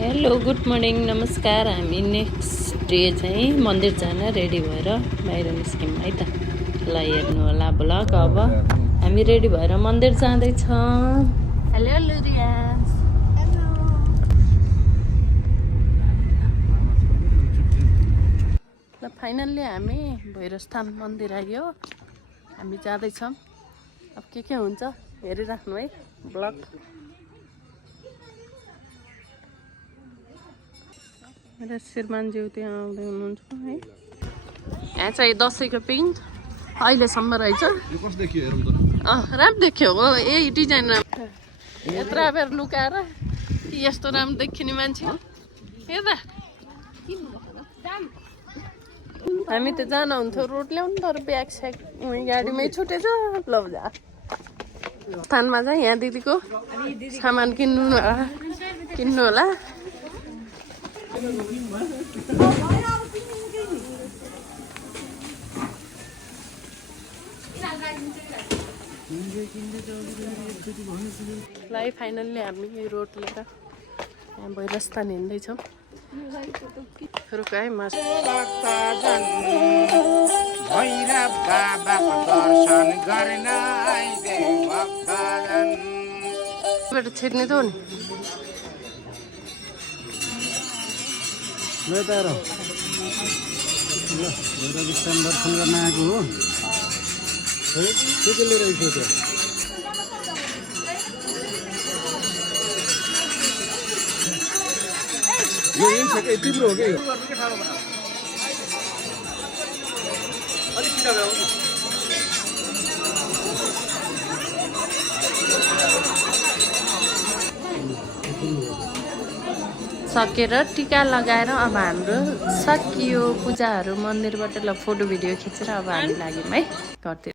Hello good morning नमस्कार। हामी next day चाहिँ मन्दिर जान रेडी भएर बाहिर निस्क्यौँ है त। ल हेर्नु होला ब्लग। अब हामी रेडी भएर मन्दिर जाँदैछौँ। हेलो लुरियास। ल फाइनल्ली हामी भैरवस्थान मन्दिर आयो। हामी जाँदैछौँ। अब के हुन्छ हेरिराख्नु है ब्लग। मेरा श्रीमानज्यू त्यहाँ आउँदै हुनुहुन्छ है। यहाँ चाहिँ दसैँको पिङ अहिलेसम्म रहेछ। राम्रो देख्यो हो, यही डिजाइन राम्रो। यत्रो बेर लुकाएर यस्तो राम्रो देखिने मान्छे हेर्दा। हामी त जान हुन्थ्यो, रोड ल्याउनु तर ब्याग स्याग गाडीमै छुटेछ। लौजा स्थानमा चाहिँ यहाँ दिदीको सामान किन्नु होला। लाई फाइनल्ली हामी रोड लिएर यहाँ भैरवस्थान हिँड्दैछौँ। रुक है म भैरव बाबाको दर्शन गर्न आइदे भक्तजन। छिर्ने त हो नि। ल त र ल भैरवस्थान दर्शन गर्न आएको हो। के लिएर आइसक्यो त्यहाँ? यो यही छ कि तिम्रो हो कि? अलिक छिटो आऊ। सकेर टिका लगाएर अब हाम्रो सकियो पूजाहरू मन्दिरबाट। ल फोटो भिडियो खिचेर अब हामी लाग्यौँ है घरतिर।